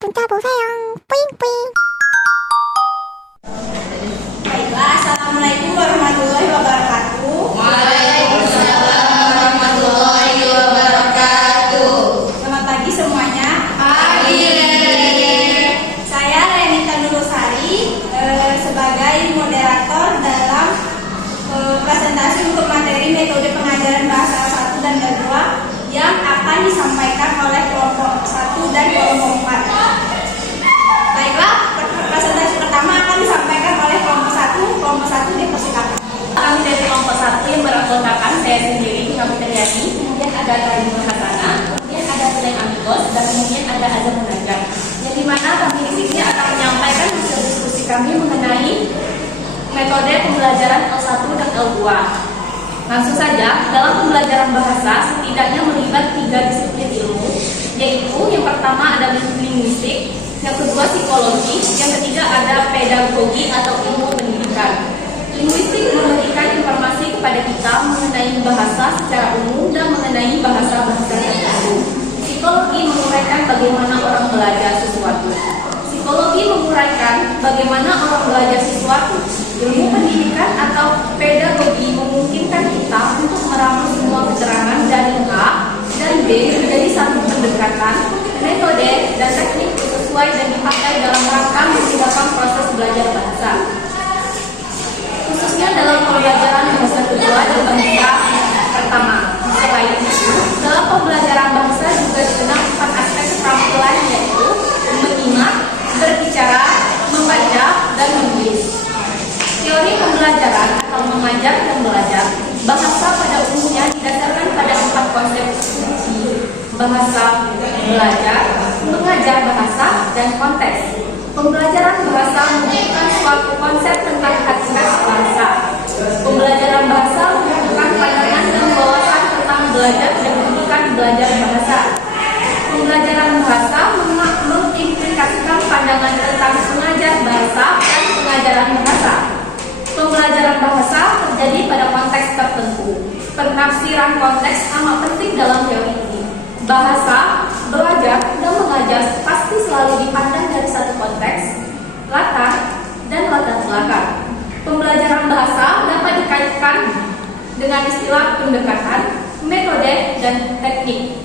문자 보세요. 뿌잉뿌잉. Baiklah, Assalamualaikum warahmatullahi wabarakatuh. Waalaikumsalam warahmatullahi wabarakatuh. Selamat pagi semuanya. Pagi. Saya Renita Nurusari sebagai moderator dalam presentasi untuk materi metode pengajaran bahasa 1 dan 2 yang akan disampaikan oleh kelompok 1 dan kelompok 4. Baiklah, presentasi pertama akan disampaikan oleh kelompok 1. Kelompok 1 dipersilakan. Kami dari kelompok 1 yang beranggotakan saya sendiri, Kami Triani, kemudian ada Raimul Hasana, kemudian ada Selain Amigos, dan kemudian ada Azam Munajat. Yang dimana kami di sini akan menyampaikan hasil diskusi kami mengenai metode pembelajaran L1 dan L2. Langsung saja, dalam pembelajaran bahasa setidaknya melibat 3 disiplin ilmu, yaitu yang pertama ada linguistik, yang kedua psikologi, yang ketiga ada pedagogi atau ilmu pendidikan. Linguistik memberikan informasi kepada kita mengenai bahasa secara umum dan mengenai bahasa-bahasa tertentu. Psikologi menguraikan bagaimana orang belajar sesuatu. Psikologi menguraikan bagaimana orang belajar sesuatu. Ilmu pendidikan atau pedagogi memungkinkan kita untuk meramu semua keterangan dari A dan B menjadi satu pendekatan, metode, dan teknik sesuai dan dipakai dalam rangka memudahkan proses belajar bahasa. Khususnya dalam pembelajaran bahasa kedua dan bahasa pertama. Selain itu, dalam pembelajaran bahasa juga dikenal 4 aspek keterampilan, yaitu menyimak, berbicara, membaca, dan menulis. Teori pembelajaran atau mengajar dan belajar bahasa pada umumnya didasarkan pada 4 konsep kunci: bahasa, belajar, mengajar bahasa, dan konteks. Pembelajaran bahasa membutuhkan suatu konsep tentang hakikat bahasa. Pembelajaran bahasa membutuhkan pandangan dan wawasan tentang belajar dan pendidikan belajar bahasa. Pembelajaran bahasa mengimplikasikan pandangan tentang pengajar bahasa dan pengajaran bahasa. Pembelajaran bahasa terjadi pada konteks tertentu. Penafsiran konteks amat penting dalam teori ini. Bahasa, belajar, dan mengajar pasti selalu dipandang dari satu konteks, latar, dan latar belakang. Pembelajaran bahasa dapat dikaitkan dengan istilah pendekatan, metode, dan teknik.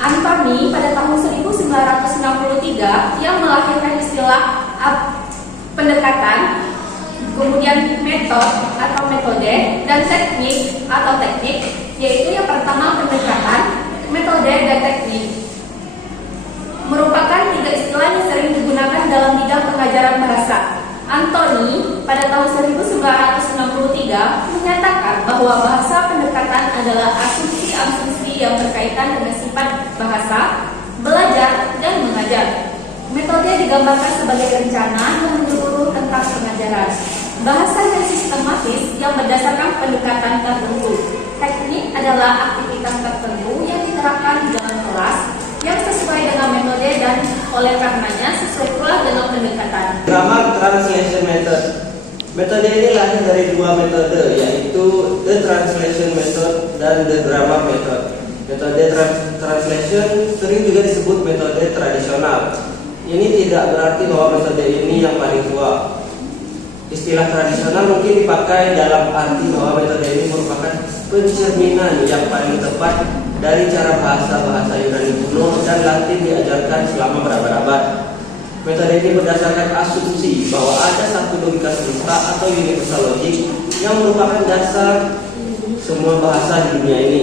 Anthony pada tahun 1963 yang melahirkan istilah pendekatan, kemudian metode dan teknik atau teknik, yaitu yang pertama pendekatan, metode, dan teknik. Merupakan 3 istilah yang sering digunakan dalam bidang pengajaran bahasa. Anthony pada tahun 1963 menyatakan bahwa bahasa pendekatan adalah asumsi-asumsi yang berkaitan dengan sifat bahasa, belajar, dan mengajar. Metode digambarkan sebagai rencana yang menyeluruh tentang pengajaran. Bahasa yang sistematis yang berdasarkan pendekatan tertentu. Teknik adalah aktivitas tertentu yang diterapkan di dalam kelas yang sesuai dengan metode dan oleh karenanya sesuai pula dengan pendekatan. Grammar Translation Method. Metode ini lahir dari 2 metode, yaitu the Translation Method dan the Grammar Method. Metode translation sering juga disebut metode tradisional. Ini tidak berarti bahwa metode ini yang paling tua. Istilah tradisional mungkin dipakai dalam arti bahwa metode ini merupakan pencerminan yang paling tepat dari cara bahasa Yunani kuno dan Latin diajarkan selama berabad-abad. Metode ini berdasarkan asumsi bahwa ada satu logika semesta atau universal logic yang merupakan dasar semua bahasa di dunia ini,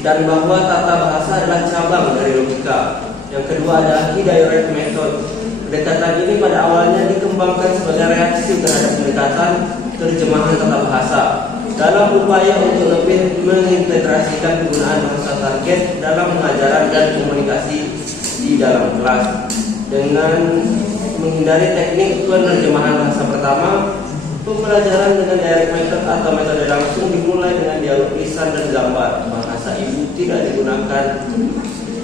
dan bahwa tata bahasa adalah cabang dari logika. Yang kedua adalah indirect method. Pendekatan ini pada awalnya dikembangkan sebagai reaksi terhadap pendekatan terjemahan tata bahasa dalam upaya untuk lebih mengintegrasikan penggunaan bahasa target dalam pengajaran dan komunikasi di dalam kelas. Dengan menghindari teknik penerjemahan bahasa pertama, pembelajaran dengan direct method atau metode langsung dimulai dengan dialog lisan dan gambar. Bahasa ibu tidak digunakan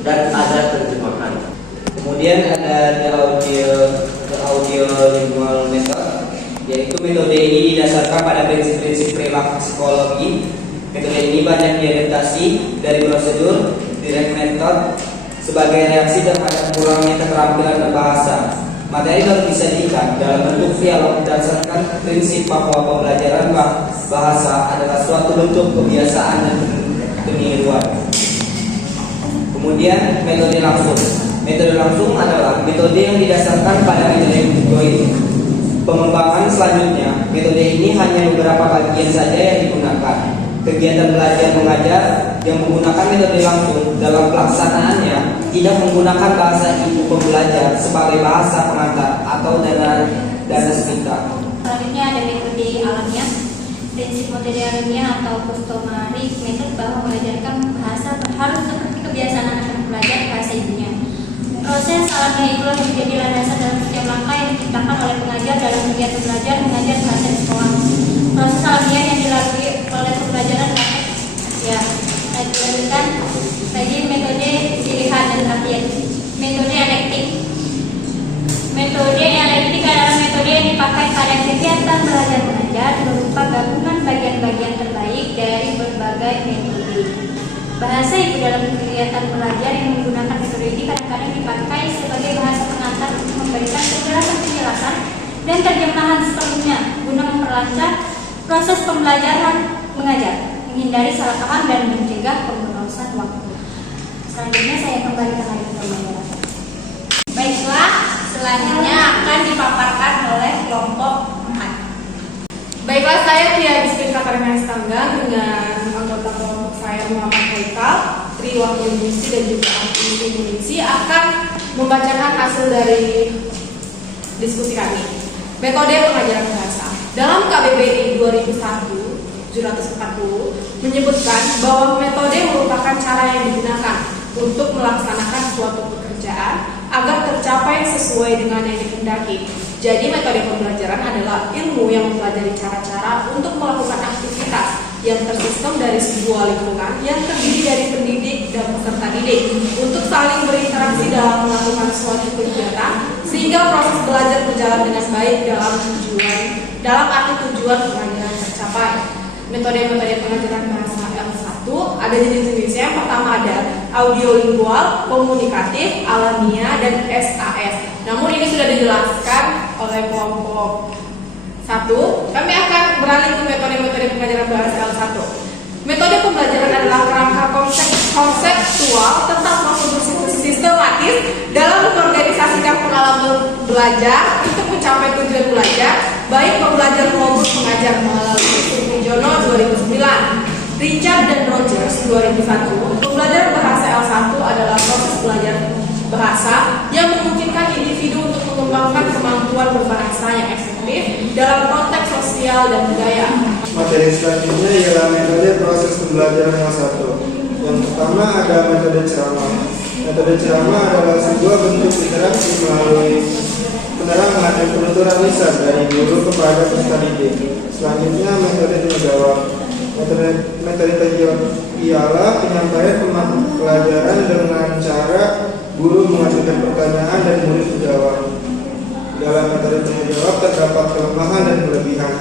dan ada terjemahan. Kemudian ada the audio lingual method, yaitu metode ini didasarkan pada prinsip-prinsip perilaku psikologi. Metode ini banyak diadaptasi dari prosedur direct method sebagai reaksi terhadap kurangnya keterampilan berbahasa. Materi dapat disajikan dalam bentuk dialog berdasarkan prinsip bahwa pembelajaran bahasa adalah suatu bentuk kebiasaan dan keniruan. Kemudian metode langsung. Metode langsung adalah metode yang didasarkan pada metode algoritma. Pengembangan selanjutnya, metode ini hanya beberapa bagian saja yang digunakan. Kegiatan belajar mengajar yang menggunakan metode langsung dalam pelaksanaannya tidak menggunakan bahasa ibu pembelajar sebagai bahasa pengantar atau dana sekitar. Selanjutnya ada metode alamiah. Prinsip metode alamiah atau customary method bahwa mengajarkan bahasa harus seperti kebiasaan anak belajar bahasa ibunya. Proses alamiah itulah yang menjadi landasan dalam setiap langkah yang diciptakan oleh pengajar dalam kegiatan belajar mengajar bahasa di sekolah. Proses alamiah yang dilalui oleh pembelajaran ya, saya jelaskan tadi metode pilihan dan latihan. Metode dialektik. Metode dialektik adalah metode yang dipakai pada kegiatan belajar mengajar berupa gabungan bagian-bagian terbaik dari berbagai metode. Bahasa ibu dalam kegiatan belajar yang menggunakan metode ini kadang-kadang dipakai sebagai bahasa pengantar untuk memberikan penjelasan dan terjemahan sepenuhnya guna memperlancar proses pembelajaran mengajar, menghindari salah paham dan mencegah pemborosan waktu. Selanjutnya saya kembalikan lagi ke pembelajaran. Baiklah, selanjutnya akan dipaparkan oleh kelompok 4. Baiklah, saya Tia Biskin Katarina Stanggang dengan anggota kelompok saya Muhammad Haikal, Tri Wakil Misi dan juga Aktivis Misi akan membacakan hasil dari diskusi kami. Metode pengajaran bahasa. Dalam KBBI 2001-740 menyebutkan bahwa metode merupakan cara yang digunakan untuk melaksanakan suatu pekerjaan agar tercapai sesuai dengan yang dikehendaki. Jadi metode pembelajaran adalah ilmu yang mempelajari cara-cara untuk melakukan aktivitas yang tersistem dari sebuah lingkungan yang terdiri dari pendidik dan peserta didik untuk saling berinteraksi dalam melakukan suatu kegiatan sehingga proses belajar berjalan dengan baik dalam arti tujuan pengajaran tercapai. Metode-metode pengajaran bahasa L1 ada jenis-jenisnya. Yang pertama ada audiolingual, komunikatif, alamiah, dan SAS. Namun ini sudah dijelaskan oleh kelompok 1. Kami akan beralih ke metode-metode pengajaran bahasa L1. Metode pembelajaran adalah kerangka konseptual tentang proses sistematis dalam mengorganisasikan pengalaman belajar untuk mencapai tujuan belajar, baik pembelajar maupun pengajar melalui Jono 2009, Richard dan Rogers 2001. Pembelajaran bahasa L1 adalah proses belajar bahasa yang memungkinkan individu untuk mengembangkan kemampuan berbahasa yang efektif dalam konteks sosial dan budaya. Materi selanjutnya ialah metode proses pembelajaran yang satu. Yang pertama ada metode ceramah. Metode ceramah adalah sebuah bentuk interaksi melalui penerangan dan penuturan lisan dari guru kepada peserta didik. Selanjutnya metode tanya jawab. Metode tanya jawab ialah penyampaian pelajaran dengan cara guru mengajukan pertanyaan dan murid menjawab. Dalam metode tanya jawab terdapat kelemahan dan kelebihan,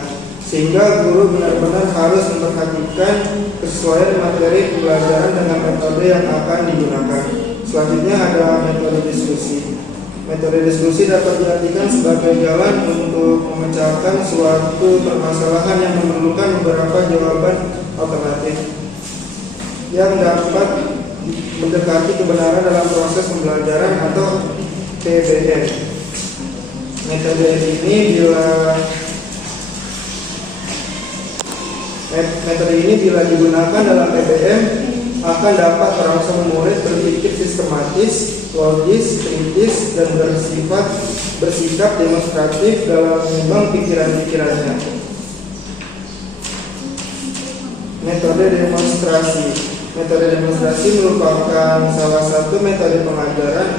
sehingga guru benar-benar harus memperhatikan kesesuaian materi pembelajaran dengan metode yang akan digunakan. Selanjutnya ada metode diskusi. Metode diskusi dapat diartikan sebagai jalan untuk memecahkan suatu permasalahan yang memerlukan beberapa jawaban alternatif yang dapat mendekati kebenaran dalam proses pembelajaran atau PBN. Metode ini bila digunakan dalam PBM akan dapat merangsang murid berpikir sistematis, logis, kritis, dan bersikap demonstratif dalam mengembang pikiran-pikirannya. Metode demonstrasi. Metode demonstrasi merupakan salah satu metode pengajaran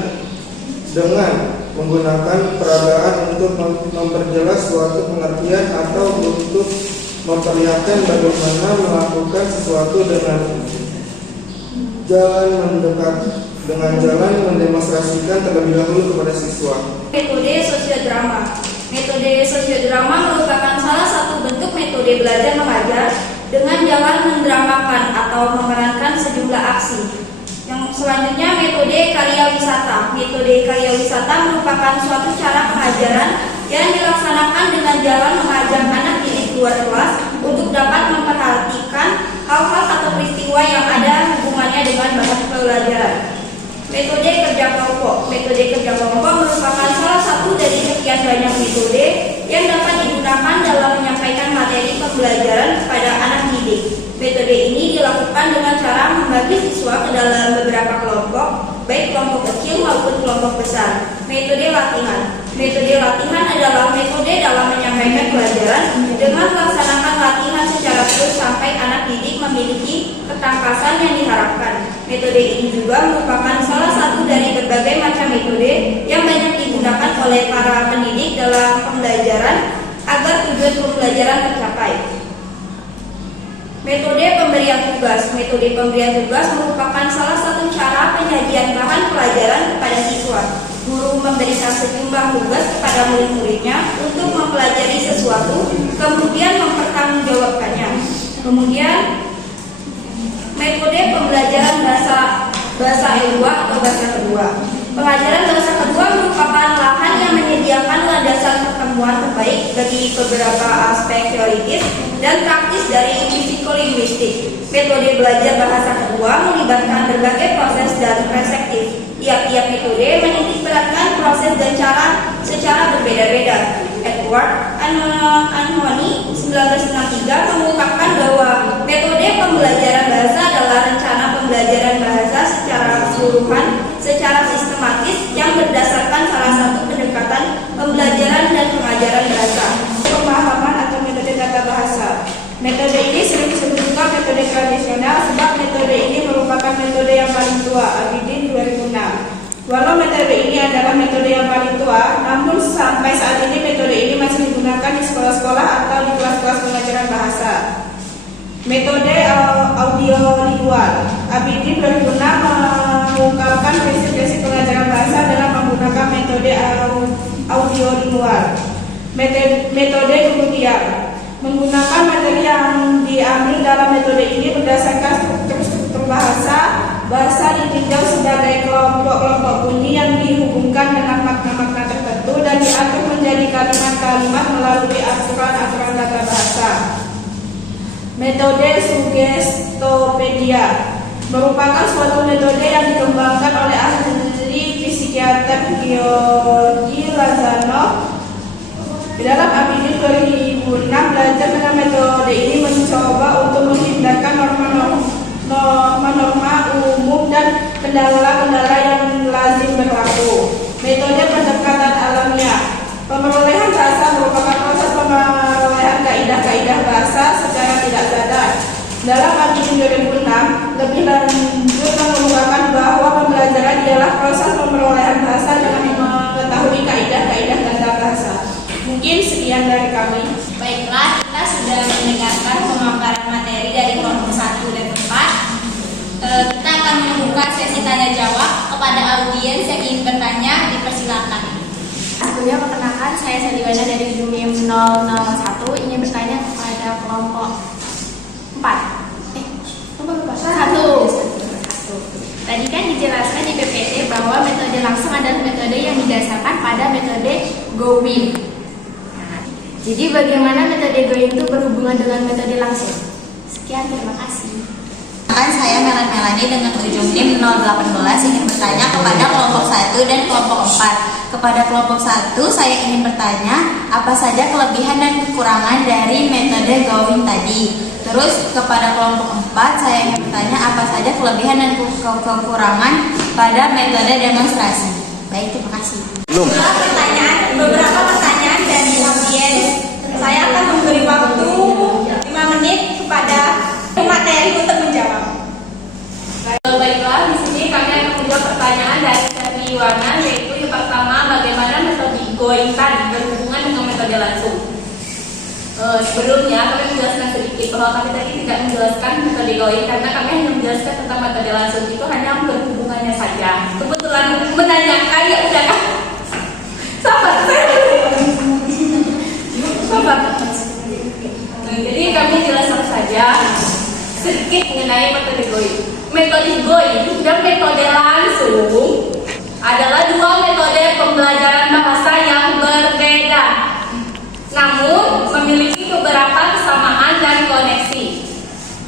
dengan menggunakan peragaan untuk memperjelas suatu pengertian atau untuk memperlihatkan bagaimana melakukan sesuatu dengan jalan mendemonstrasikan terlebih dahulu kepada siswa. Metode sosiodrama. Metode sosiodrama merupakan salah satu bentuk metode belajar mengajar dengan jalan mendramakan atau memerankan sejumlah aksi yang Selanjutnya metode karya wisata. Metode karya wisata merupakan suatu cara pengajaran yang dilaksanakan dengan jalan mengajak anak didik luar kelas untuk dapat memperhatikan hal-hal atau peristiwa yang ada hubungannya dengan bahan pelajaran. Metode kerja kelompok. Metode kerja kelompok merupakan salah satu dari sekian banyak metode yang dapat digunakan dalam menyampaikan materi pembelajaran kepada anak didik. Metode ini dilakukan dengan cara membagi siswa ke dalam beberapa kelompok, baik kelompok kecil maupun kelompok besar. Metode latihan. Metode latihan adalah metode dalam menyampaikan pelajaran dengan melaksanakan latihan secara terus sampai anak didik memiliki ketangkasan yang diharapkan. Metode ini juga merupakan salah satu dari berbagai macam metode yang banyak digunakan oleh para pendidik dalam pembelajaran agar tujuan pembelajaran tercapai. Metode pemberian tugas. Metode pemberian tugas merupakan salah satu cara penyajian bahan pelajaran kepada siswa. Guru memberikan sejumlah tugas kepada murid-muridnya untuk mempelajari sesuatu, kemudian mempertanggungjawabkannya. Kemudian metode pembelajaran bahasa kedua atau bahasa kedua. Pelajaran bahasa kedua merupakan lahan yang menyediakan landasan pertemuan terbaik bagi beberapa aspek teoritis dan praktis dari psikolinguistik. Metode belajar bahasa kedua melibatkan berbagai proses dan perspektif. Tiap-tiap metode menitik beratkan proses dan cara secara berbeda-beda. Edward Anhony 1963 mengungkapkan bahwa metode pembelajaran bahasa adalah rencana pembelajaran bahasa secara keseluruhan, secara sistematis yang berdasarkan salah satu pendekatan pembelajaran dan pengajaran bahasa. Pemahaman atau metode tata bahasa. Metode ini sering disebut juga metode tradisional sebab metode ini merupakan metode yang paling tua, Abidin 2006. Walau metode ini adalah metode yang paling tua, namun sampai saat ini metode ini masih digunakan di sekolah-sekolah atau di kelas-kelas pengajaran bahasa. Metode audiolingual. Abidin 2006 mengungkapkan prinsip-prinsip pengajaran bahasa dalam menggunakan metode audiolingual. Metode kemudian menggunakan materi yang diambil dalam metode ini berdasarkan struktur bahasa. Bahasa ditinjau sebagai kelompok-kelompok bunyi yang dihubungkan dengan makna-makna tertentu dan diatur menjadi kalimat-kalimat melalui aturan-aturan tata bahasa. Metode sugestopedia merupakan suatu metode yang dikembangkan oleh ahli psikiater Georgi Lazanov. Di dalam Abidin 2006, belajar dengan metode ini mencoba untuk menghindarkan norma-norma umum dan kendala-kendala yang lazim berlaku. Metode pendekatan alamiah. Pemerolehan bahasa merupakan proses pemerolehan kaidah-kaidah bahasa secara tidak sadar. Dalam Abidin 2006, lebih lanjut mengungkapkan bahwa pembelajaran ialah proses pemerolehan bahasa dengan mengetahui kaidah-kaidah tata bahasa. Mungkin sekian dari kami. Baiklah, kita sudah mendengarkan pemaparan materi dari kelompok 1 dan 4. Kita akan membuka sesi tanya jawab kepada audiens yang ingin bertanya, dipersilakan. Sebelumnya perkenalkan, saya Saliwana dari Jumim 001 ingin bertanya kepada kelompok 4. Kelompok 1. Tadi kan dijelaskan di PPT bahwa metode langsung adalah metode yang didasarkan pada metode Going. Jadi bagaimana metode Going itu berhubungan dengan metode langsung? Sekian, terima kasih. Saya Melani dengan ujung NIM 018 ingin bertanya kepada kelompok 1 dan kelompok 4. Kepada kelompok 1 saya ingin bertanya apa saja kelebihan dan kekurangan dari metode Going tadi. Terus kepada kelompok 4 saya ingin bertanya apa saja kelebihan dan kekurangan pada metode demonstrasi. Baik, terima kasih. Beberapa pertanyaan dari audiens. Saya akan memberi waktu 5 menit kepada materi untuk menjawab. Baiklah, di sini kami akan menjawab pertanyaan dari Saliwana, yaitu yang pertama, bagaimana metode Going tadi berhubungan dengan metode langsung. Sebelumnya kami menjelaskan sedikit bahwa kami tadi tidak menjelaskan metode Going karena kami hanya menjelaskan tentang metode langsung itu hanya berhubungannya saja. Kebetulan menanyakan, ya udah kan? Sabar. Jadi kami jelaskan saja sedikit mengenai metode Going. Metode Going dan metode dan koneksi.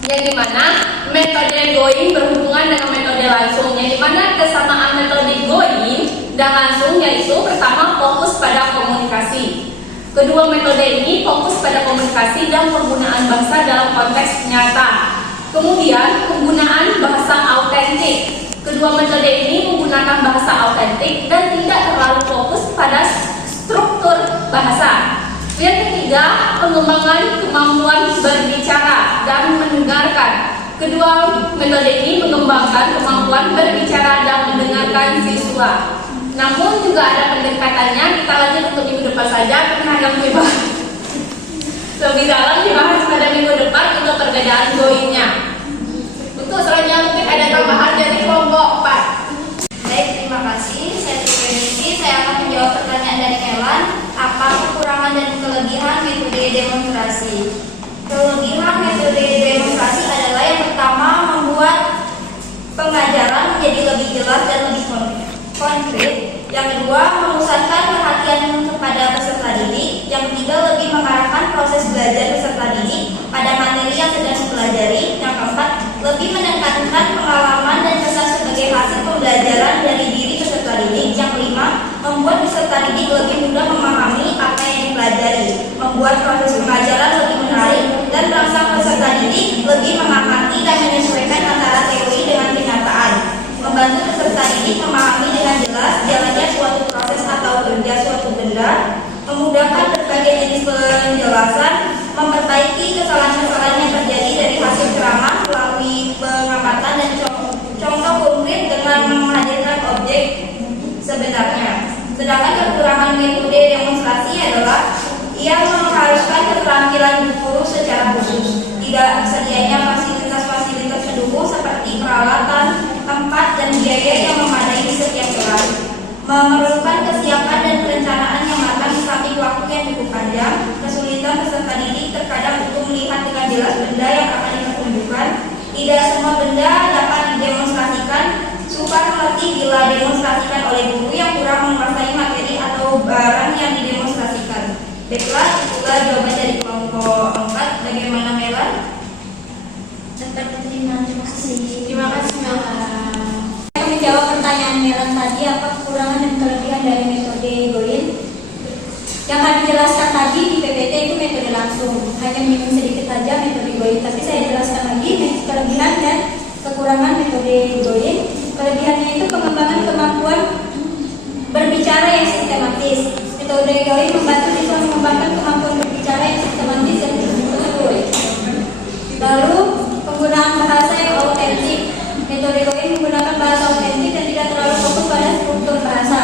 Yang dimana metode going berhubungan dengan metode langsung. Yang dimana kesamaan metode going dan langsung yaitu pertama fokus pada komunikasi. Kedua metode ini fokus pada komunikasi dan penggunaan bahasa dalam konteks nyata. Kemudian penggunaan bahasa autentik. Kedua metode ini menggunakan bahasa autentik dan tidak terlalu fokus pada struktur bahasa. Yang ketiga, pengembangan kemampuan berbicara dan mendengarkan. Kedua metode ini mengembangkan kemampuan berbicara dan mendengarkan siswa. Namun juga ada pendekatannya, kita lanjut untuk minggu depan saja karena agak lebih dalam dibahas pada minggu depan untuk perbedaan going-nya. Untuk selanjutnya mungkin ada tambahan dari kelompok 4. Baik, terima kasih. Saya Triwedisi, saya akan menjawab pertanyaan dari Melan. Apa kekurangan dan kelebihan metode demonstrasi? Kelebihan metode demonstrasi adalah yang pertama membuat pengajaran menjadi lebih jelas dan lebih konkret. Yang kedua, memusatkan perhatian kepada peserta didik. Yang ketiga, lebih mengarahkan proses belajar peserta didik pada materi yang sedang dipelajari. Yang keempat, lebih menekankan pengalaman dan kesan sebagai hasil pembelajaran dari diri peserta didik. Yang kelima, membuat peserta didik lebih mudah memahami apa yang dipelajari, membuat proses pengajaran lebih menarik, dan merangsang peserta didik lebih mengamati dan menyesuaikan antara teori dengan kenyataan, membantu peserta didik memahami dengan jelas jalannya suatu proses atau kerja suatu benda, memudahkan berbagai jenis penjelasan, memperbaiki kesalahan-kesalahan yang terjadi dari hasil ceramah melalui pengamatan dan contoh konkret dengan menghadirkan objek sebenarnya. Sedangkan kekurangan metode demonstrasi adalah ia mengharuskan keterampilan guru secara khusus, tidak tersedianya fasilitas-fasilitas pendukung seperti peralatan, tempat, dan biaya yang memadai di setiap kelas, memerlukan kesiapan dan perencanaan yang matang di samping waktu yang cukup panjang, kesulitan peserta didik terkadang untuk melihat dengan jelas benda yang akan dipertunjukkan, tidak semua benda dapat didemonstrasikan, sukar mengerti bila demonstrasikan oleh guru yang kurang menguasai materi atau barang yang didemonstrasikan. Baiklah, itulah jawaban dari kelompok 4. Bagaimana Mela? Terima kasih. Terima kasih Mela. Saya menjawab pertanyaan Melan tadi, apa kekurangan dan kelebihan dari metode going? Yang kami jelaskan tadi di PPT itu metode langsung, hanya menyinggung sedikit saja metode going. Tapi saya jelaskan lagi kelebihan dan kekurangan metode going. Kelebihannya itu pengembangan kemampuan berbicara yang sistematis. Metode going membantu siswa mengembangkan kemampuan berbicara yang sistematis dan terstruktur. Lalu penggunaan bahasa yang autentik. Metode going menggunakan bahasa autentik dan tidak terlalu fokus pada struktur bahasa.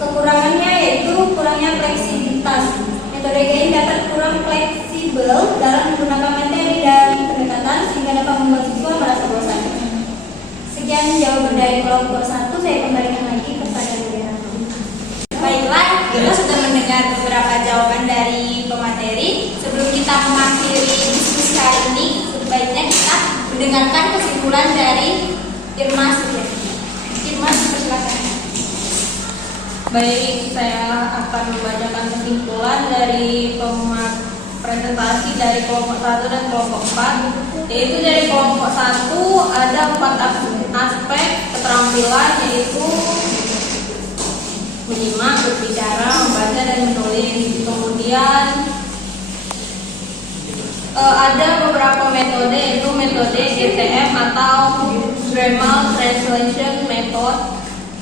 Kekurangannya yaitu kurangnya fleksibilitas. Metode going dapat kurang fleksibel dalam menggunakan materi dan pendekatan sehingga dapat membuat siswa merasa bosan. Sekian jawaban dari kelompok 1. Saya kembalikan lagi kepada moderator. Baiklah, kita sudah mendengar beberapa jawaban dari pemateri. Sebelum kita mengakhiri diskusi hari ini, sebaiknya kita mendengarkan kesimpulan dari Irma Suryati. Irma, silakan. Baik, saya akan membacakan kesimpulan dari presentasi dari kelompok 1 dan kelompok 4. Yaitu dari kelompok 1 ada 4 aspek keterampilan, yaitu menyimak, berbicara, membaca, dan menulis. Kemudian ada beberapa metode, yaitu metode GTM atau Grammar Translation Method.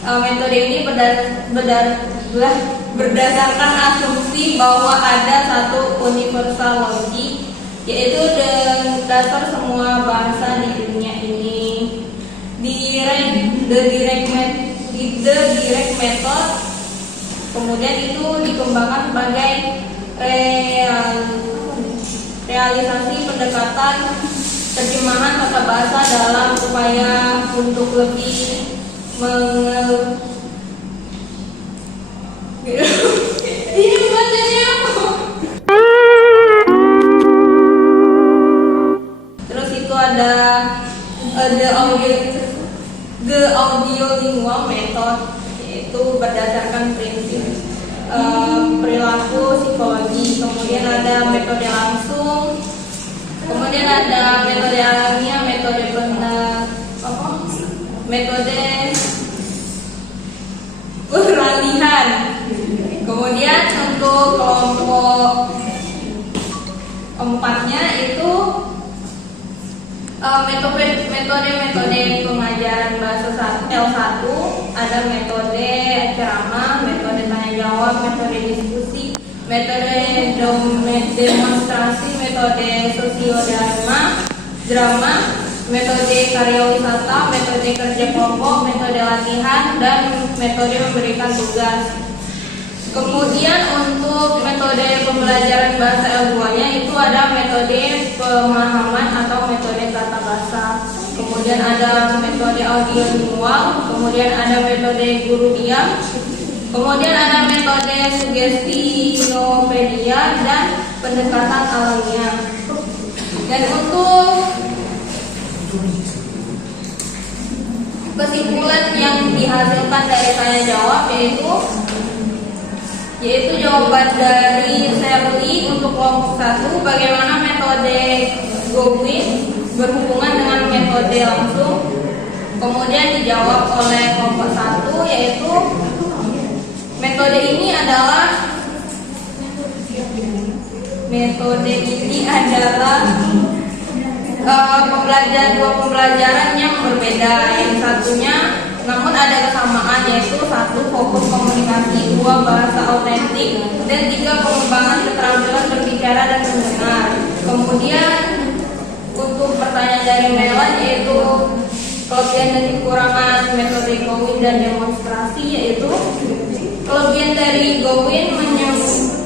Metode ini berdasarkan asumsi bahwa ada satu universal logic, yaitu dasar semua bahasa di dunia ini. The direct method kemudian itu dikembangkan sebagai realisasi pendekatan terjemahan tata bahasa dalam upaya untuk lebih ini bacanya apa? Terus itu ada the audiolingual method, yaitu berdasarkan prinsip perilaku psikologi. Kemudian ada metode langsung, Kemudian ada metode alamiah, metode peralihan. Kemudian untuk kelompok empatnya itu metode pengajaran bahasa L1, ada metode ceramah, metode tanya jawab, metode diskusi, metode demonstrasi, metode drama, metode karya wisata, metode kerja kelompok, metode latihan, dan metode memberikan tugas. Kemudian untuk metode pembelajaran bahasa L2-nya itu ada metode pemahaman atau metode tata bahasa. Kemudian ada metode audio visual, kemudian ada metode guru diam, kemudian ada metode sugestiopedia dan pendekatan alamiah. Dan untuk kesimpulan yang dihasilkan dari tanya jawab yaitu jawaban dari Shirley untuk kelompok 1, bagaimana metode Gowin berhubungan dengan metode langsung. Kemudian dijawab oleh kelompok 1, yaitu metode ini adalah dua pembelajaran yang berbeda. Yang satunya namun ada kesamaan, yaitu 1. Fokus komunikasi, 2. Bahasa autentik, dan 3. Pengembangan keterampilan berbicara dan mendengar. Kemudian untuk pertanyaan dari Melan yaitu kelebihan dan kekurangan metode Gowin dan demonstrasi, yaitu kelebihan dari Gowin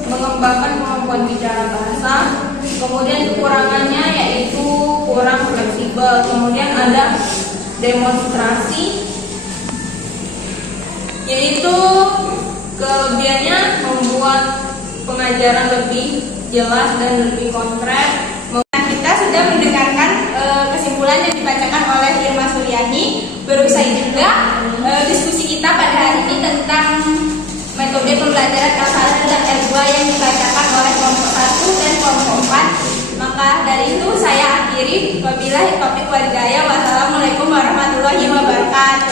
mengembangkan kemampuan bicara bahasa. Kemudian kekurangannya yaitu kurang fleksibel. Kemudian ada demonstrasi, yaitu kelebihannya membuat pengajaran lebih jelas dan lebih konkret. Kita sudah mendengarkan kesimpulan yang dibacakan oleh Irma Suryani. Berusai juga diskusi kita pada hari ini tentang metode pembelajaran L1 dan L2 yang dibacakan oleh kelompok 1 dan kelompok 4. Maka dari itu saya akhiri. Wabillahi taufiq wal hidayah. Wassalamualaikum warahmatullahi wabarakatuh.